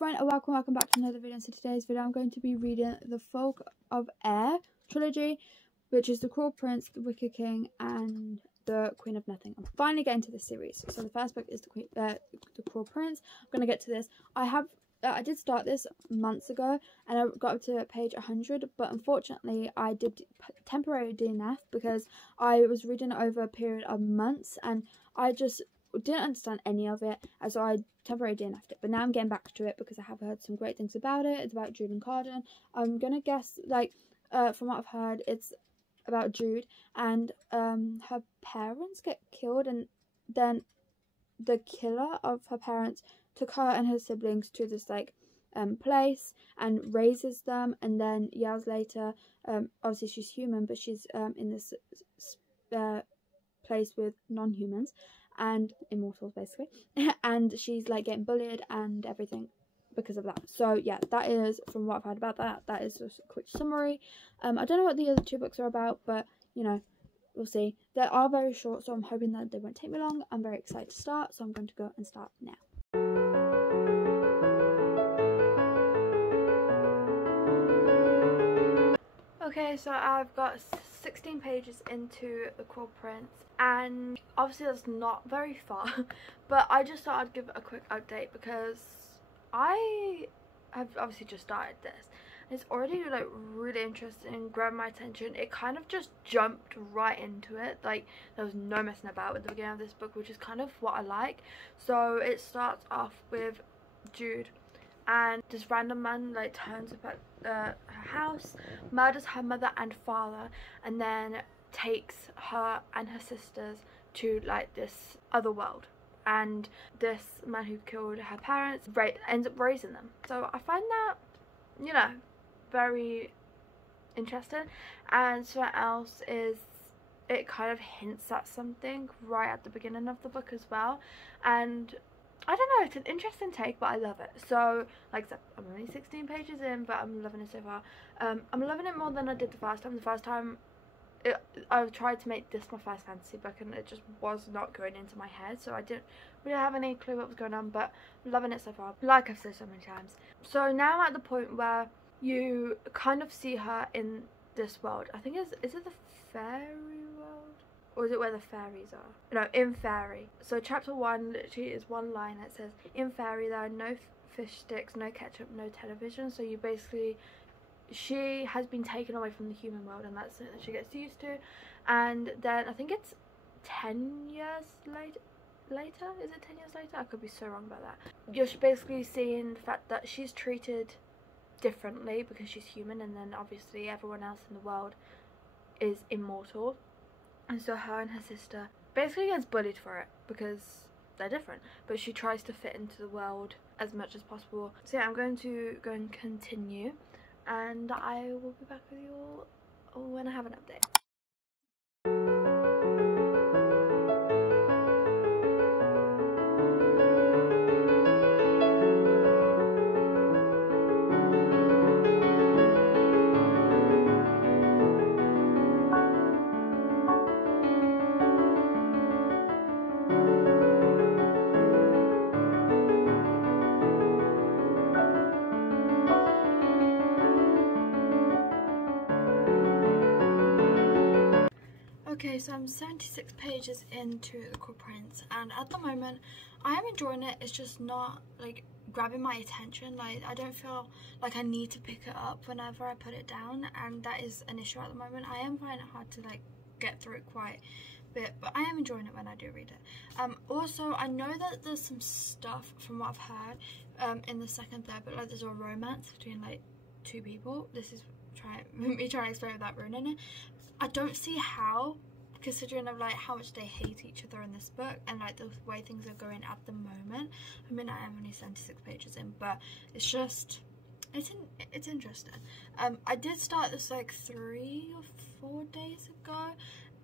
everyone, and welcome back to another video. So today's video I'm going to be reading the Fog of Air trilogy, which is The Cruel Prince, The Wicked King and The Queen of Nothing. I'm finally getting to this series. So the first book is The Cruel Prince. I'm going to get to this. I did start this months ago and I got up to page 100, but unfortunately I did temporary DNF because I was reading it over a period of months and I just didn't understand any of it, and so I temporarily DNF'd it. But now I'm getting back to it because I have heard some great things about it. It's about Jude and Carden. I'm gonna guess, like, from what I've heard, it's about Jude and her parents get killed, and then the killer of her parents took her and her siblings to this place and raises them, and then years later, obviously she's human, but she's in this place with non-humans and immortals basically, and she's like getting bullied and everything because of that. So yeah, that is from what I've heard about that. That is just a quick summary. I don't know what the other two books are about, but you know, we'll see. They are very short, so I'm hoping that they won't take me long. I'm very excited to start, so I'm going to go and start now. Okay, so I've got 16 pages into The Cruel Prince, and obviously that's not very far, but I just thought I'd give it a quick update because I have obviously just started this. It's already like really interesting and grabbed my attention. It kind of just jumped right into it. Like, there was no messing about at the beginning of this book, which is kind of what I like. So it starts off with Jude, and this random man like turns up at her house, murders her mother and father, and then takes her and her sisters to like this other world. And this man who killed her parents ends up raising them. So I find that, you know, very interesting. And something else is, it kind of hints at something right at the beginning of the book as well, and I don't know, it's an interesting take, but I love it. So, like I said, I'm only 16 pages in, but I'm loving it so far. I'm loving it more than I did the first time. The first time, I tried to make this my first fantasy book, and it just was not going into my head, so I didn't really have any clue what was going on, but I'm loving it so far, like I've said so many times. So now I'm at the point where you kind of see her in this world. I think is it the fairy world? Or is it where the fairies are? No, in Fairy. So chapter 1 literally is one line that says, in Fairy there are no fish sticks, no ketchup, no television. So you basically, she has been taken away from the human world, and that's something that she gets used to. And then I think it's 10 years later? Is it 10 years later? I could be so wrong about that. You're basically seeing the fact that she's treated differently because she's human, and then obviously everyone else in the world is immortal. And so her and her sister basically gets bullied for it because they're different, but she tries to fit into the world as much as possible. So yeah, I'm going to go and continue, and I will be back with you all when I have an update. Okay, so I'm 76 pages into The Cruel Prince, and at the moment I am enjoying it. It's just not like grabbing my attention. Like, I don't feel like I need to pick it up whenever I put it down, and that is an issue at the moment. I am finding it hard to like get through it quite a bit, but I am enjoying it when I do read it. Also, I know that there's some stuff from what I've heard in the second, third book, like there's a romance between like two people. This is me trying to explain without ruining it. I don't see how, considering of like how much they hate each other in this book and like the way things are going at the moment. I mean, I am only 76 pages in, but it's just, it's interesting. I did start this like 3 or 4 days ago,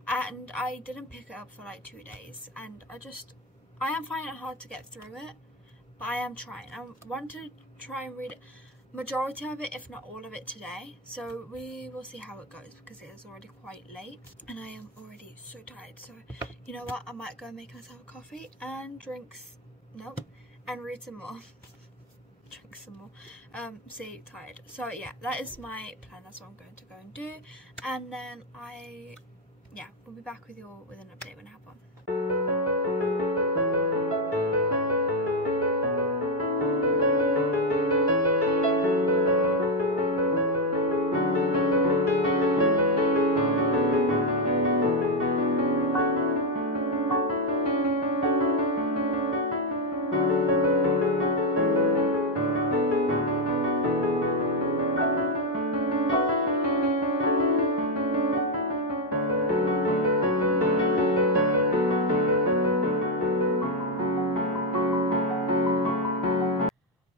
and I didn't pick it up for like 2 days, and I am finding it hard to get through it, but I am trying. I want to try and read it, majority of it, if not all of it, today. So we will see how it goes because it is already quite late and I am already so tired. So you know what, I might go make myself a coffee and and read some more. drink some more. See, tired. So yeah, that is my plan. That's what I'm going to go and do, and then we'll be back with you all with an update when I have one.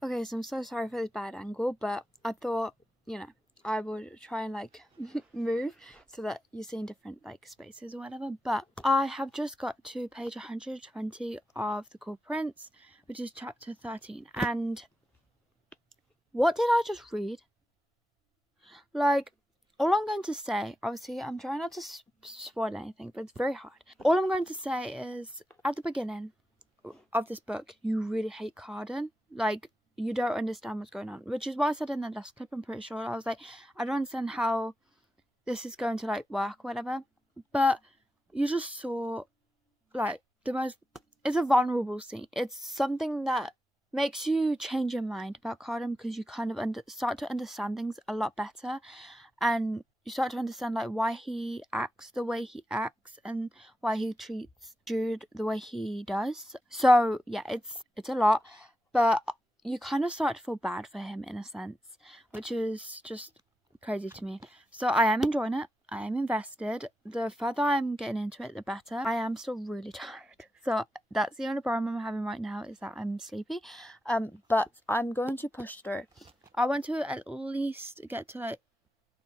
Okay, so I'm so sorry for this bad angle, but I thought, you know, I would try and like move so that you're seeing different like spaces or whatever. But I have just got to page 120 of The Cool Prince, which is chapter 13. And what did I just read? Like, all I'm going to say, obviously I'm trying not to spoil anything, but it's very hard. All I'm going to say is, at the beginning of this book, you really hate Carden. Like, you don't understand what's going on, which is why I said in the last clip, I'm pretty sure, I was like, I don't understand how this is going to like work or whatever. But you just saw like it's a vulnerable scene. It's something that makes you change your mind about Carden, because you kind of start to understand things a lot better, and you start to understand like why he acts the way he acts and why he treats Jude the way he does. So yeah, it's a lot, but you kind of start to feel bad for him in a sense, which is just crazy to me. So I am enjoying it. I am invested. The further I'm getting into it, the better. I am still really tired. So that's the only problem I'm having right now, is that I'm sleepy. But I'm going to push through. I want to at least get to like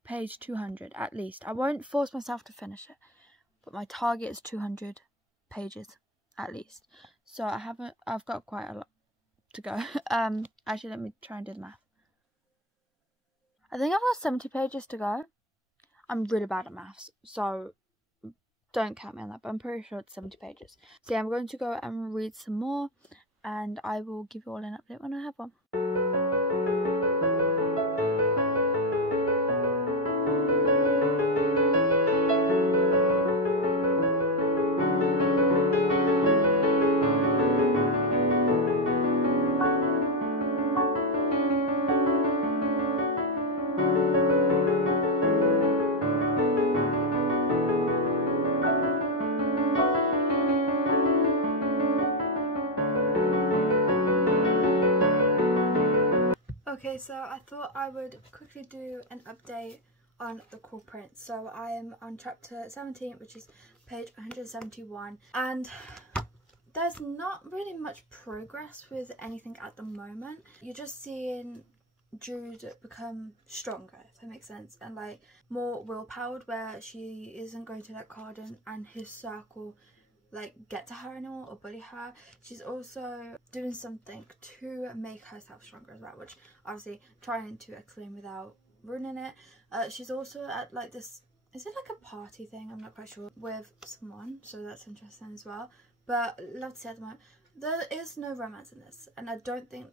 page 200, at least. I won't force myself to finish it, but my target is 200 pages at least. So I've got quite a lot to go. Actually, let me try and do the math. I think I've got 70 pages to go. I'm really bad at maths, so don't count me on that, but I'm pretty sure it's 70 pages. So yeah, I'm going to go and read some more, and I will give you all an update when I have one. Okay, so I thought I would quickly do an update on The Cool Prince. So I am on chapter 17, which is page 171, and there's not really much progress with anything at the moment. You're just seeing Jude become stronger, if that makes sense, and like more willpowered, where she isn't going to let Carden and his circle like get to her anymore or bully her. She's also doing something to make herself stronger as well, which obviously trying to explain without ruining it. She's also at like this, is it like a party thing, I'm not quite sure, with someone, so that's interesting as well. But love to say at the moment, there is no romance in this, and I don't think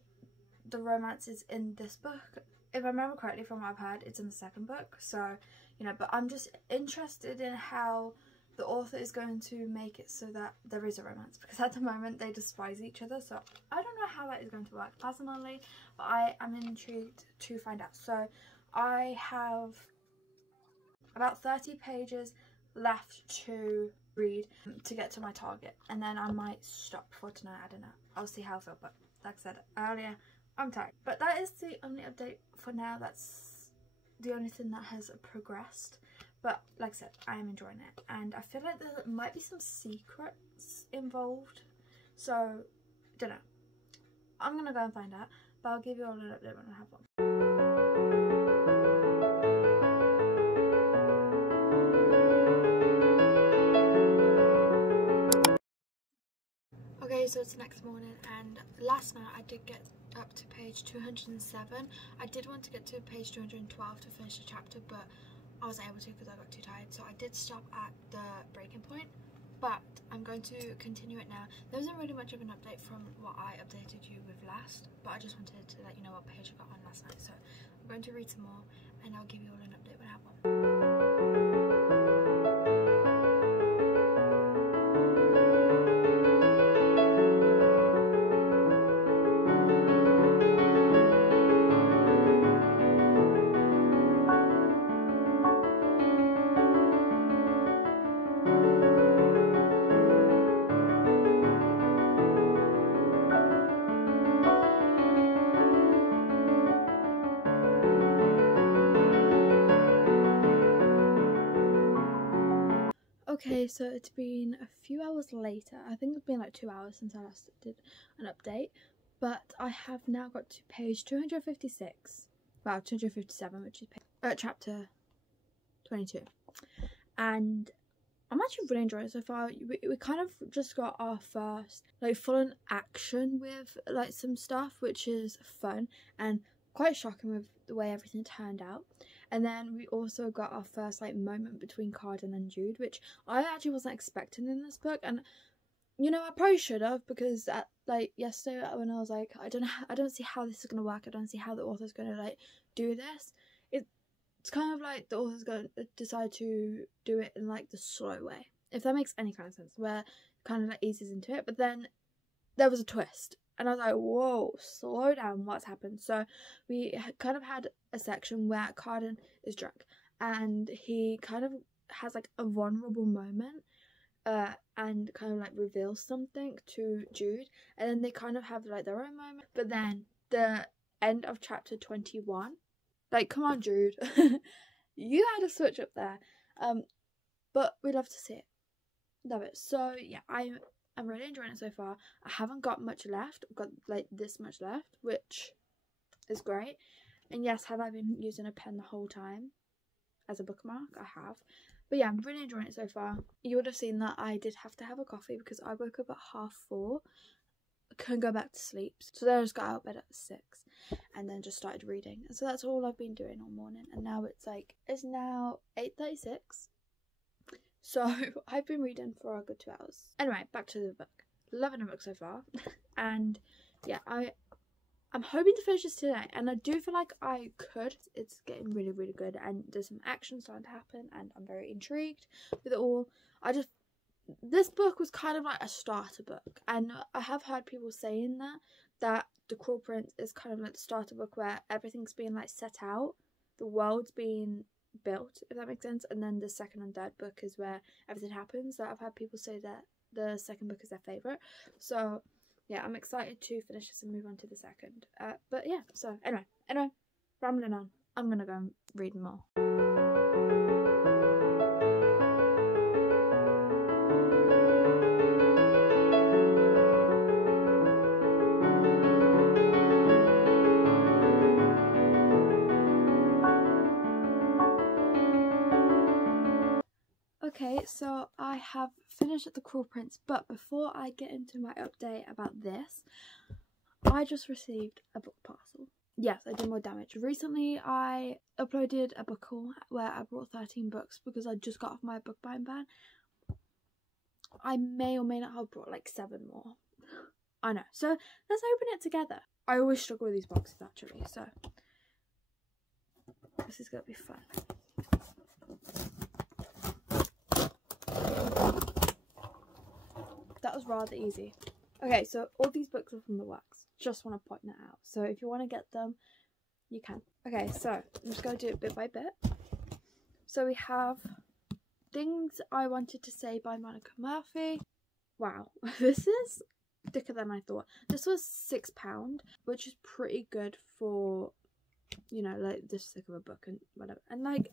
the romance is in this book. If I remember correctly from what I've heard, it's in the second book. So, you know, but I'm just interested in how the author is going to make it so that there is a romance, because at the moment they despise each other. So I don't know how that is going to work personally, but I am intrigued to find out. So I have about 30 pages left to read to get to my target, and then I might stop for tonight. I don't know, I'll see how I feel, but like I said earlier, I'm tired. But that is the only update for now. That's the only thing that has progressed. But like I said, I am enjoying it, and I feel like there might be some secrets involved, so don't know. I'm gonna go and find out, but I'll give you all an update when I have one. Okay, so it's the next morning, and last night I did get up to page 207. I did want to get to page 212 to finish the chapter, but I wasn't able to because I got too tired. So I did stop at the breaking point, but I'm going to continue it now. There wasn't really much of an update from what I updated you with last, but I just wanted to let you know what page I got on last night. So I'm going to read some more and I'll give you all an update when I have one. Okay, so it's been a few hours later. I think it's been like 2 hours since I last did an update, but I have now got to page 256. Wow, 257, which is chapter 22. And I'm actually really enjoying it so far. We kind of just got our first like full-on action with like some stuff, which is fun and quite shocking with the way everything turned out. And then we also got our first like moment between Carden and Jude, which I actually wasn't expecting in this book. And you know, I probably should have, because like yesterday when I was like, I don't see how this is gonna work. I don't see how the author's gonna like do this. It's kind of like the author's going to decide to do it in like the slow way, if that makes any kind of sense, where it kind of like eases into it. But then there was a twist. And I was like, whoa, slow down, what's happened? So we kind of had a section where Carden is drunk and he kind of has like a vulnerable moment and kind of like reveals something to Jude. And then they kind of have like their own moment. But then the end of chapter 21, like, come on, Jude. You had a switch up there. But we love to see it. Love it. So yeah, I'm really enjoying it so far. I haven't got much left. I've got like this much left, which is great. And yes, have I been using a pen the whole time as a bookmark? I have. But yeah, I'm really enjoying it so far. You would have seen that I did have to have a coffee because I woke up at 4:30. I couldn't go back to sleep. So then I just got out of bed at 6 and then just started reading. And so that's all I've been doing all morning. And now it's now 8:36. So I've been reading for a good 2 hours. Anyway, back to the book. Loving the book so far. And yeah, I'm hoping to finish this today. And I do feel like I could. It's getting really, really good. And there's some action starting to happen. And I'm very intrigued with it all. This book was kind of like a starter book. And I have heard people saying that The Cruel Prince is kind of like the starter book where everything's being like set out. The world's being built, if that makes sense, and then the second and third book is where everything happens. So I've had people say that the second book is their favourite. So yeah, I'm excited to finish this and move on to the second. But yeah, so anyway, rambling on. I'm gonna go and read more. Okay, so I have finished The Cruel Prince, but before I get into my update about this, I just received a book parcel. Yes, I did more damage. Recently, I uploaded a book haul where I brought 13 books because I just got off my book buying ban. I may or may not have brought like 7 more. I know. So let's open it together. I always struggle with these boxes actually, so this is going to be fun. That was rather easy. Okay, so all these books are from the works. Just want to point that out. So if you want to get them, you can. Okay, so I'm just going to do it bit by bit. So we have Things I Wanted to Say by Monica Murphy. Wow, this is thicker than I thought. This was £6, which is pretty good for, you know, like this thick of a book and whatever. And like,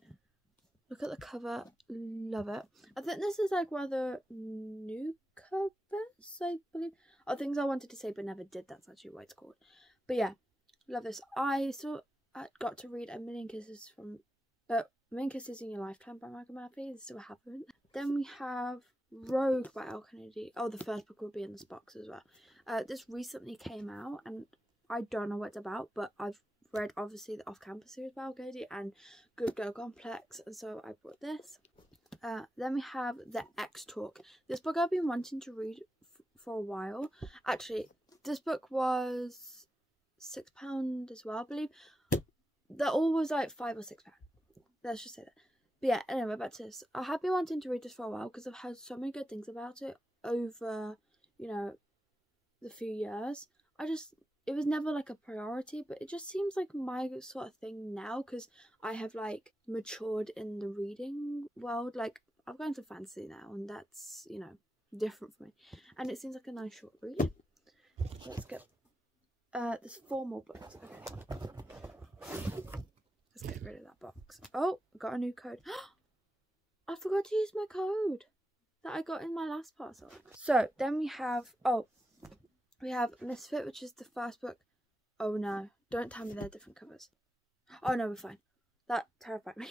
look at the cover, love it. I think this is like one of the new covers, I believe. Oh, Things I Wanted to Say but Never Did, that's actually what it's called. But yeah, love this. I got to read A Million Kisses in Your Lifetime by Monica Murphy, still haven't. Then we have Rogue by Elle Kennedy. Oh, the first book will be in this box as well. This recently came out and I don't know what it's about, but I've read obviously the Off Campus series by Elle Kennedy and Good Girl Complex, and so I brought this. Then we have The X Talk. This book I've been wanting to read for a while. Actually, this book was £6 as well, I believe. They're all was like £5 or £6. Let's just say that. But yeah, anyway, back to this. I have been wanting to read this for a while because I've heard so many good things about it over, you know, the few years. It was never like a priority, but it just seems like my sort of thing now because I have like matured in the reading world. Like I've gone to fantasy now, and that's, you know, different for me, and it seems like a nice short read. Let's go. There's 4 more books. Okay, let's get rid of that box. Oh, got a new code. I forgot to use my code that I got in my last parcel. So then we have Misfit, which is the first book. Oh no, don't tell me they're different covers. Oh no, we're fine. That terrified me.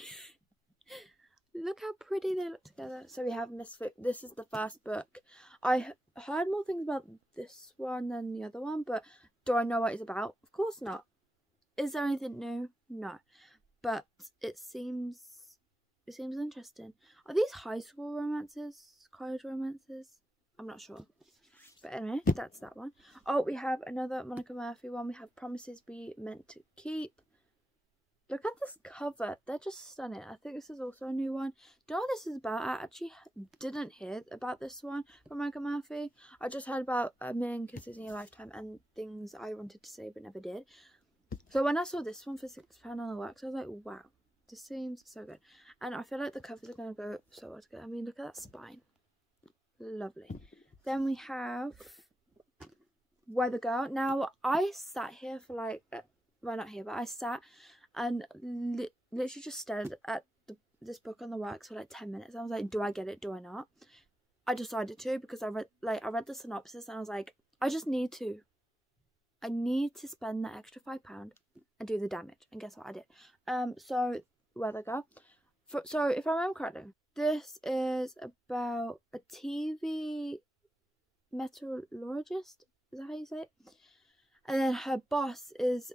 Look how pretty they look together. So we have Misfit. This is the first book. I heard more things about this one than the other one, but do I know what it's about? Of course not. Is there anything new? No. But it seems interesting. Are these high school romances? College romances? I'm not sure. But anyway, that's that one. Oh, we have another Monica Murphy one. We have Promises We Meant to Keep. Look at this cover. They're just stunning. I think this is also a new one. Don't know what this is about. I actually didn't hear about this one from Monica Murphy. I just heard about A Million Kisses in Your Lifetime and things I wanted to say but never did. So when I saw this one for £6 on the works, I was like, wow, this seems so good. And I feel like the covers are going to go so well together. I mean, look at that spine. Lovely. Then we have Weather Girl. Now, I sat here for like, well, not here, but I sat and literally just stared at this book on the works for like 10 minutes. I was like, do I get it? Do I not? I decided to because I read the synopsis and I was like, I just need to. I need to spend that extra £5 and do the damage. And guess what I did? So, Weather Girl. So, if I remember correctly, this is about a TV meteorologist. Is that how you say it? And then her boss is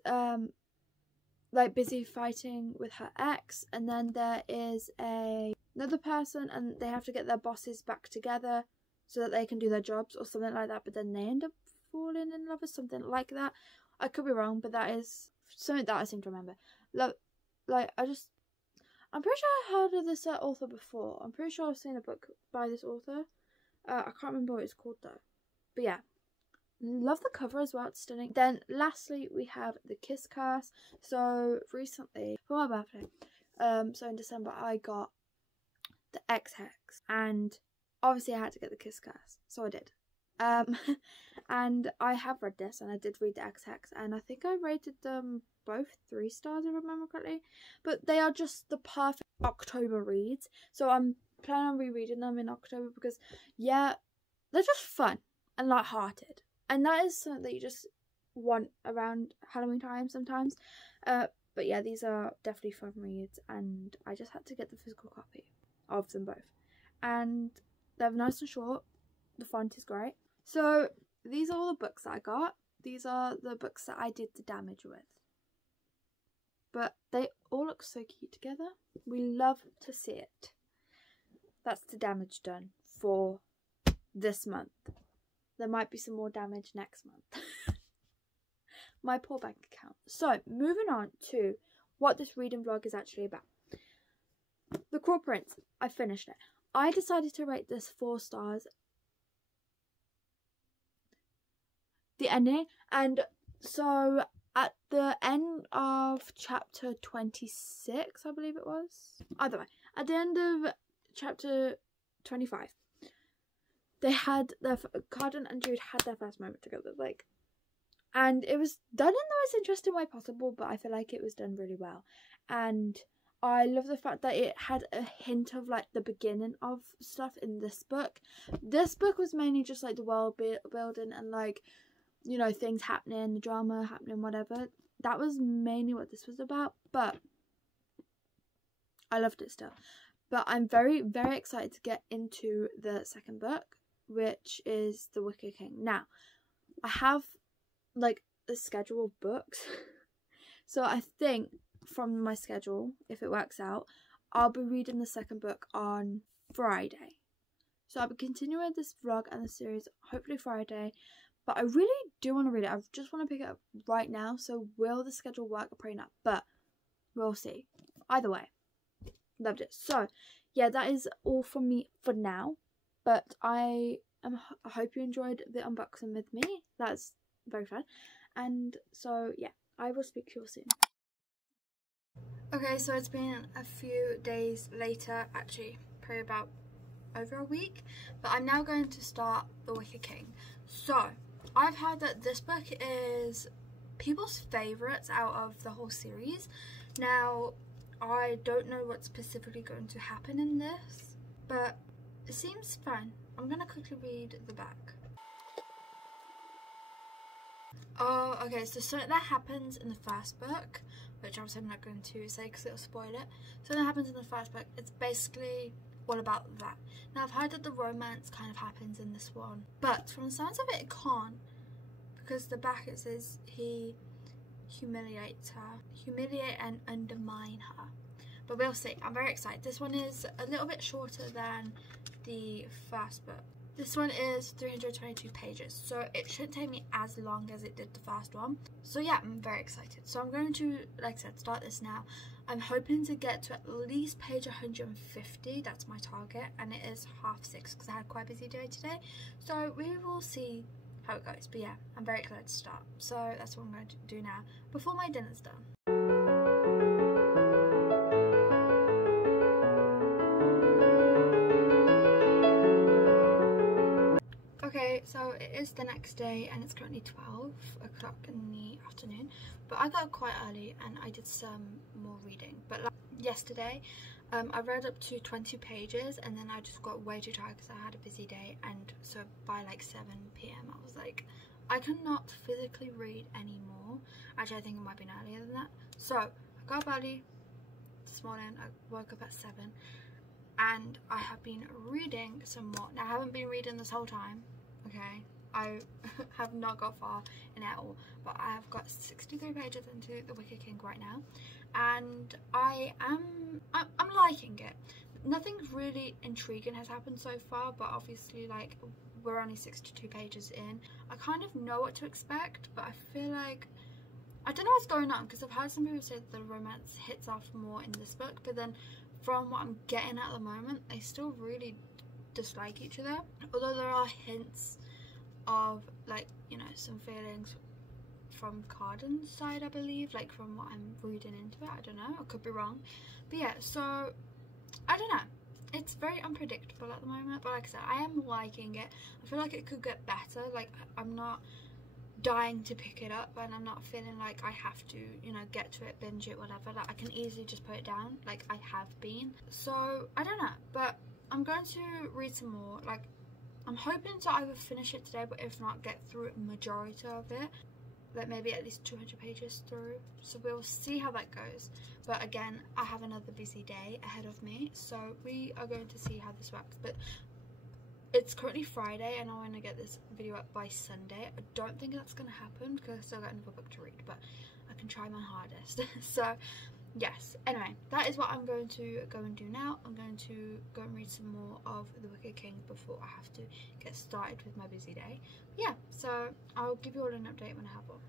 like busy fighting with her ex, and then there is another person, and they have to get their bosses back together so that they can do their jobs or something like that. But then they end up falling in love or something like that. I could be wrong, but that is something that I seem to remember. I'm pretty sure I heard of this author before. I'm pretty sure I've seen a book by this author. I can't remember what it's called though. But yeah, love the cover as well. It's stunning. Then lastly, we have The Kiss Curse. So recently, for my birthday, so in December, I got the X-Hex, and obviously I had to get The Kiss Curse, so I did. And I have read this, and I did read the X-Hex, and I think I rated them both 3 stars if I remember correctly. But they are just the perfect October reads, so I'm planning on rereading them in October because, yeah, they're just fun and light-hearted, and that is something that you just want around Halloween time sometimes. But yeah, these are definitely fun reads, and I just had to get the physical copy of them both, and they're nice and short. The font is great. So these are all the books that I got. These are the books that I did the damage with, but they all look so cute together. We love to see it. That's the damage done for this month. There might be some more damage next month. My poor bank account. So moving on to what this reading vlog is actually about. The Cruel Prince. I finished it. I decided to rate this 4 stars. The ending, and so at the end of chapter 26, I believe it was. Either way, at the end of chapter 25, they had Carden and Jude had their first moment together, like, and it was done in the most interesting way possible. But I feel like it was done really well, and I love the fact that it had a hint of like the beginning of stuff in this book. This book was mainly just like the world building and like, you know, things happening, the drama happening, whatever. That was mainly what this was about, but I loved it still. But I'm very, very excited to get into the second book, which is The Wicked King. Now, I have like a schedule of books, so I think from my schedule, if it works out, I'll be reading the second book on Friday. So I'll be continuing this vlog and the series hopefully Friday. But I really do want to read it. I just want to pick it up right now. So will the schedule work? Probably not. But we'll see. Either way. Loved it. So yeah, that is all from me for now. But I hope you enjoyed the unboxing with me. That's very fun. And so yeah, I will speak to you all soon. Okay, so it's been a few days later, actually probably about over a week, but I'm now going to start The Wicked King. So I've heard that this book is people's favourites out of the whole series. Now I don't know what's specifically going to happen in this, but it seems fun. I'm going to quickly read the back. Oh, okay, so something that happens in the first book, which obviously I'm not going to say because it'll spoil it. Something that happens in the first book, it's basically all about that. Now I've heard that the romance kind of happens in this one, but from the sounds of it, it can't, because the back it says he humiliate and undermine her. But we'll see. I'm very excited. This one is a little bit shorter than the first book. This one is 322 pages, so it shouldn't take me as long as it did the first one. So yeah, I'm very excited. So I'm going to, like I said, start this now. I'm hoping to get to at least page 150. That's my target, and it is 6:30 because I had quite a busy day today. So we will see how it goes. But yeah, I'm very excited to start. So that's what I'm going to do now before my dinner's done. Okay, so it is the next day and it's currently 12 o'clock in the afternoon, but I got up quite early and I did some more reading. But like yesterday, I read up to 20 pages and then I just got way too tired because I had a busy day, and so by like 7 PM I was like, I cannot physically read anymore. Actually, I think it might be earlier than that. So I got up early this morning. I woke up at 7 and I have been reading some more. Now I haven't been reading this whole time. Okay, I have not got far in it at all, but I have got 63 pages into The Wicked King right now, and I'm liking it. Nothing really intriguing has happened so far, but obviously like we're only 62 pages in. I kind of know what to expect, but I feel like I don't know what's going on, because I've heard some people say that the romance hits off more in this book, but then from what I'm getting at the moment, they still really dislike each other, although there are hints of, like, you know, some feelings from Carden's side, I believe, like from what I'm reading into it. I don't know, I could be wrong, but yeah, so I don't know, it's very unpredictable at the moment, but like I said, I am liking it. I feel like it could get better. Like, I'm not dying to pick it up, and I'm not feeling like I have to, you know, get to it, binge it, whatever. Like, I can easily just put it down like I have been. So I don't know, but I'm going to read some more. Like, I'm hoping to either finish it today, but if not, get through a majority of it, like maybe at least 200 pages through. So we'll see how that goes. But again, I have another busy day ahead of me, so we are going to see how this works. But it's currently Friday and I want to get this video up by Sunday. I don't think that's going to happen because I still got another book to read, but I can try my hardest. So yes, anyway, that is what I'm going to go and do now. I'm going to go and read some more of The Wicked King before I have to get started with my busy day. But yeah, so I'll give you all an update when I have one.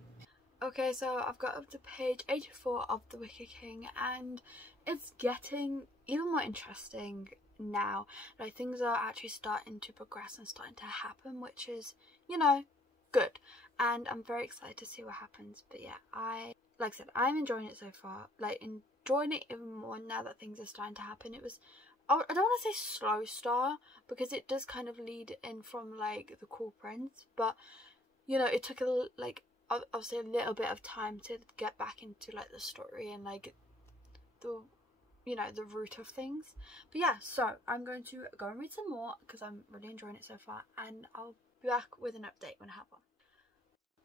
Okay, so I've got up to page 84 of The Wicked King, and it's getting even more interesting now. Like, things are actually starting to progress and starting to happen, which is, you know, good, and I'm very excited to see what happens. But yeah, like I said, I'm enjoying it so far, like enjoying it even more now that things are starting to happen. It was, I don't want to say slow start, because it does kind of lead in from like the Cool Prince, but you know, it took obviously a little bit of time to get back into like the story and like the, you know, the root of things. But yeah, so I'm going to go and read some more because I'm really enjoying it so far, and I'll be back with an update when I have one.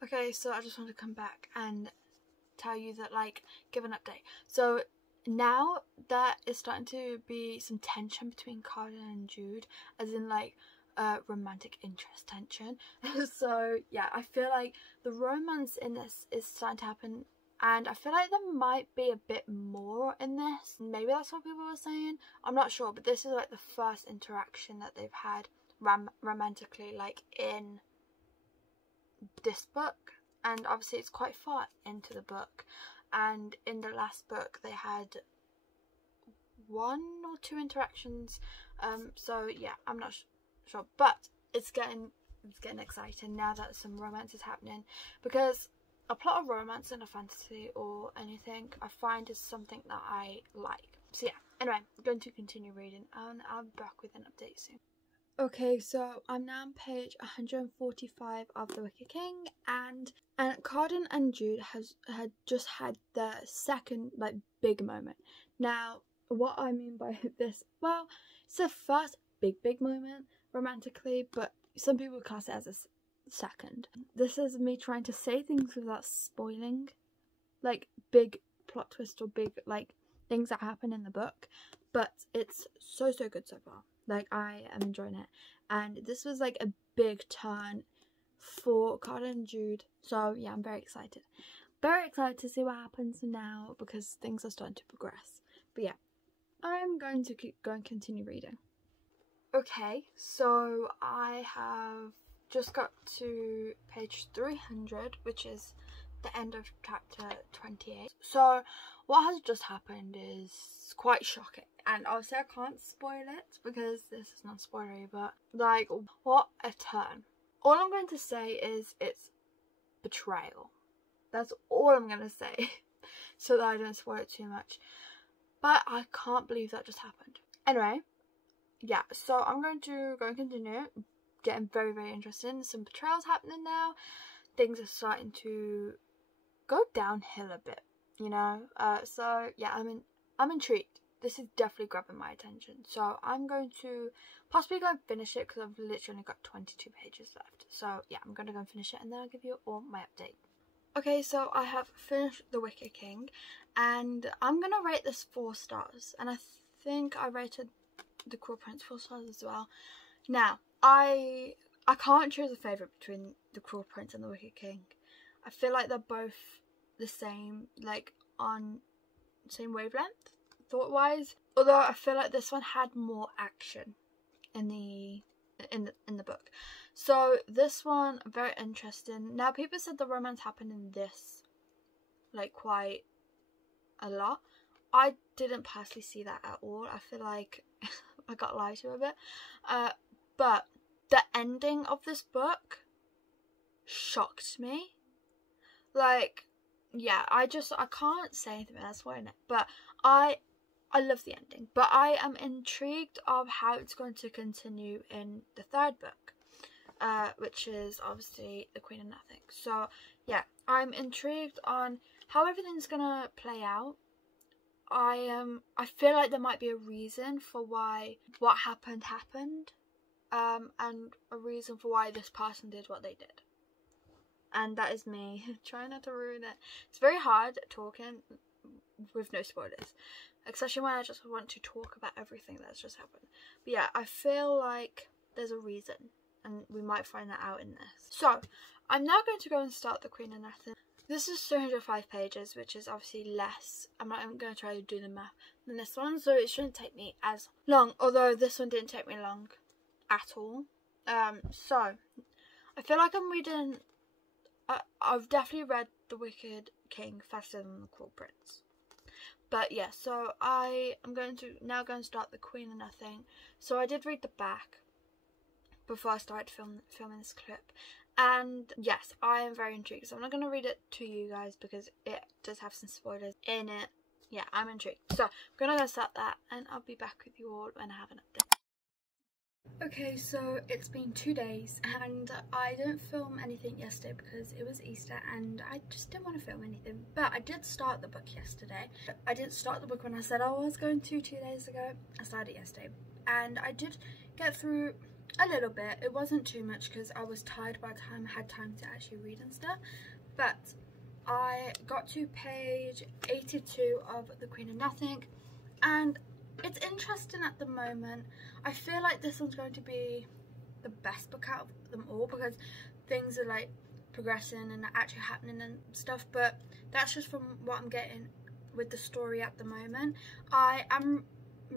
Okay, so I just want to come back and tell you that, like, give an update. So now there is starting to be some tension between Carden and Jude, as in like romantic interest tension. So yeah, I feel like the romance in this is starting to happen and I feel like there might be a bit more in this. Maybe that's what people were saying, I'm not sure, but this is like the first interaction that they've had romantically, like in this book, and obviously it's quite far into the book, and in the last book they had 1 or 2 interactions, so yeah, I'm not sure, but it's getting exciting now that some romance is happening, because a plot of romance in a fantasy or anything I find is something that I like. So yeah, anyway, I'm going to continue reading and I'll be back with an update soon. Okay, so I'm now on page 145 of The Wicked King, and Carden and Jude had just had their second like big moment. Now, what I mean by this, well, it's the first big moment romantically, but some people class it as a second. This is me trying to say things without spoiling, like big plot twist or big like things that happen in the book, but it's so good so far. Like, I am enjoying it, and this was like a big turn for Carden and Jude, so yeah, I'm very excited to see what happens now, because things are starting to progress. But yeah, I'm going to continue reading. Okay, so I have just got to page 300, which is the end of chapter 28. So what has just happened is quite shocking, and obviously I can't spoil it because this is not spoilery, but like, what a turn. All I'm going to say is it's betrayal. That's all I'm going to say so that I don't spoil it too much. But I can't believe that just happened. Anyway, yeah, so I'm going to continue. Getting very interesting. Some betrayals happening now. Things are starting to go downhill a bit, you know. So yeah, I'm intrigued. This is definitely grabbing my attention. So I'm going to possibly go and finish it because I've literally only got 22 pages left. So yeah, I'm going to go and finish it, and then I'll give you all my update. Okay, so I have finished The Wicked King, and I'm going to rate this 4 stars. And I think I rated The Cruel Prince 4 stars as well. Now, I can't choose a favourite between The Cruel Prince and The Wicked King. I feel like they're both the same, like on same wavelength, thought-wise. Although I feel like this one had more action in the book. So this one, very interesting. Now, people said the romance happened in this like quite a lot. I didn't personally see that at all. I feel like I got lied to a bit. But the ending of this book shocked me. Like, yeah, I can't say anything else in it, but I love the ending, but I am intrigued of how it's going to continue in the 3rd book, which is obviously The Queen of Nothing. So yeah, I'm intrigued on how everything's gonna play out. I feel like there might be a reason for why what happened, and a reason for why this person did what they did. And that is me trying not to ruin it. It's very hard talking with no spoilers, especially when I just want to talk about everything that's just happened. But yeah, I feel like there's a reason, and we might find that out in this. So I'm now going to go and start The Queen of Nothing. This is 305 pages, which is obviously less. I'm going to try to do the math than this one, so it shouldn't take me as long, although this one didn't take me long at all. So I feel like I'm reading, I've definitely read The Wicked King faster than The Cruel Prince. But yeah, so I am going to now go and start The Queen of Nothing. So I did read the back before I started filming this clip, and yes, I am very intrigued. So I'm not going to read it to you guys because it does have some spoilers in it. Yeah, I'm intrigued. So I'm going to go start that, and I'll be back with you all when I have an update. Okay, so it's been 2 days, and I didn't film anything yesterday because it was Easter and I just didn't want to film anything. But I did start the book yesterday. I didn't start the book when I said I was going to 2 days ago. I started it yesterday, and I did get through a little bit. It wasn't too much because I was tired by the time I had time to actually read and stuff. But I got to page 82 of The Queen of Nothing, and it's interesting at the moment. I feel like this one's going to be the best book out of them all because things are like progressing and actually happening and stuff, but that's just from what I'm getting with the story at the moment. I am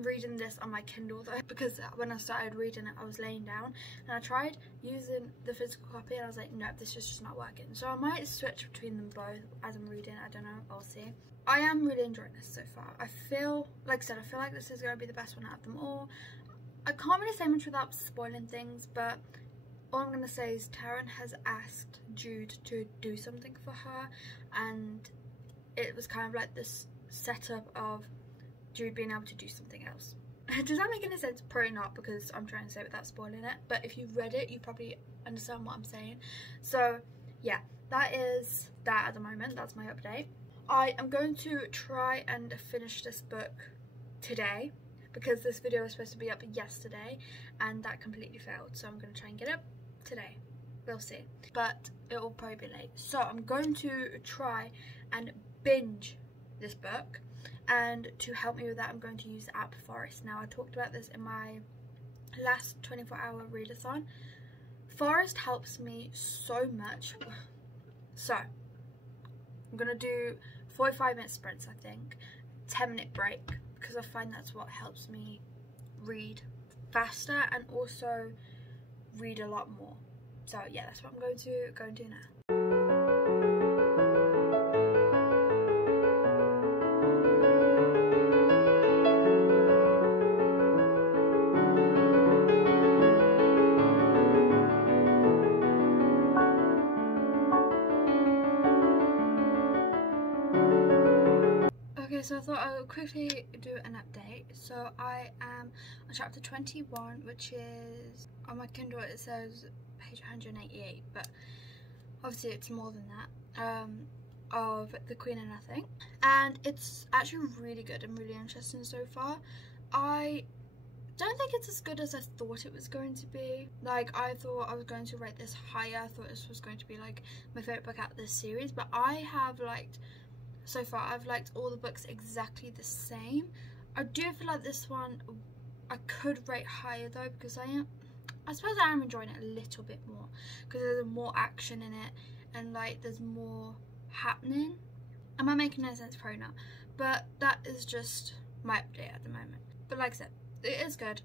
reading this on my Kindle though, because when I started reading it I was laying down and I tried using the physical copy and I was like, no, this is just not working. So I might switch between them both as I'm reading. I don't know, I'll see. I am really enjoying this so far. I feel, like I said, I feel like this is going to be the best one out of them all. I can't really say much without spoiling things, but all I'm going to say is Taryn has asked Jude to do something for her, and it was kind of like this setup of Jude being able to do something else. Does that make any sense? Probably not, because I'm trying to say it without spoiling it, but if you've read it you probably understand what I'm saying. So yeah, that is that at the moment. That's my update. I am going to try and finish this book today, because this video was supposed to be up yesterday and that completely failed, so I'm going to try and get it up today. We'll see, but it will probably be late. So I'm going to try and binge this book, and to help me with that I'm going to use the app Forest. Now I talked about this in my last 24-hour readathon. Forest helps me so much. So I'm going to do 45-minute sprints, I think, 10-minute break, because I find that's what helps me read faster and also read a lot more. So yeah, that's what I'm going to go and do now. So I thought I would quickly do an update. So I am on chapter 21, which is, on my Kindle it says page 188, but obviously it's more than that, of The Queen of Nothing, and it's actually really good and really interesting so far. I don't think it's as good as I thought it was going to be. Like, I thought I was going to rate this higher. I thought this was going to be like my favourite book out of this series, but I have liked, so far I've liked all the books exactly the same. I do feel like this one I could rate higher though, because I suppose I am enjoying it a little bit more, because there's more action in it and like there's more happening. Am I making no sense? Probably not, but that is just my update at the moment. But like I said, it is good,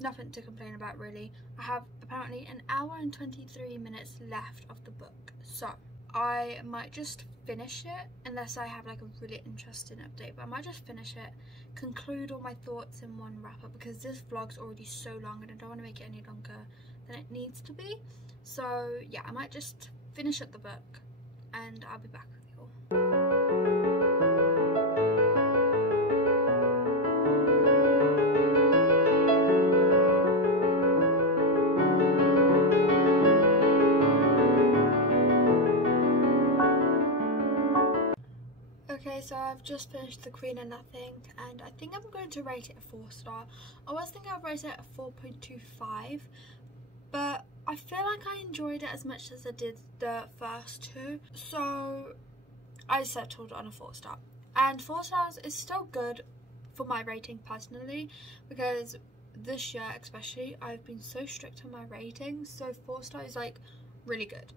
nothing to complain about really. I have apparently an hour and 23 minutes left of the book, so I might just finish it, unless I have like a really interesting update, but I might just finish it, conclude all my thoughts in one wrap up, because this vlog's already so long and I don't want to make it any longer than it needs to be. So yeah, I might just finish up the book and I'll be back with you all. Okay, so I've just finished The Queen of Nothing, and I think I'm going to rate it a 4-star. I was thinking I'd rate it a 4.25, but I feel like I enjoyed it as much as I did the first two, so I settled on a 4-star. And 4 stars is still good for my rating personally, because this year especially I've been so strict on my ratings, so 4 stars is like really good.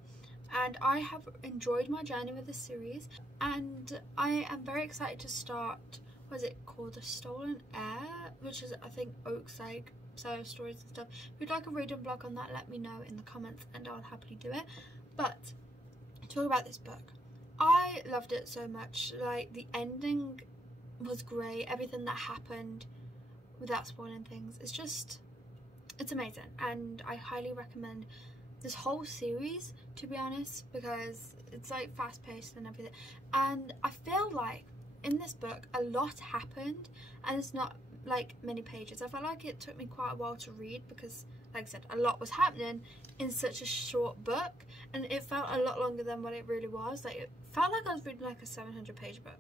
And I have enjoyed my journey with this series, and I am very excited to start, what is it called, The Stolen Heir, which is I think xoxo stories and stuff. If you'd like a reading blog on that, let me know in the comments and I'll happily do it. But talk about this book, I loved it so much. Like, the ending was great, everything that happened without spoiling things, it's amazing, and I highly recommend this whole series, to be honest, because it's like fast paced and everything. And I feel like in this book a lot happened, and it's not like many pages. I felt like it took me quite a while to read, because like I said, a lot was happening in such a short book, and it felt a lot longer than what it really was. Like, it felt like I was reading like a 700-page book,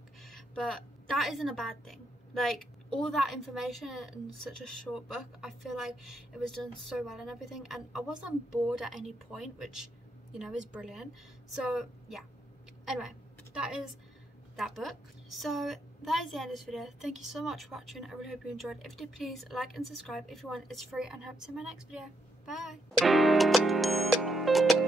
but that isn't a bad thing. Like, all that information in such a short book, I feel like it was done so well and everything, and I wasn't bored at any point, which, you know, is brilliant. So yeah, anyway, that is that book. So that is the end of this video. Thank you so much for watching. I really hope you enjoyed. If you did, please like and subscribe if you want. It's free, and hope to see you in my next video. Bye.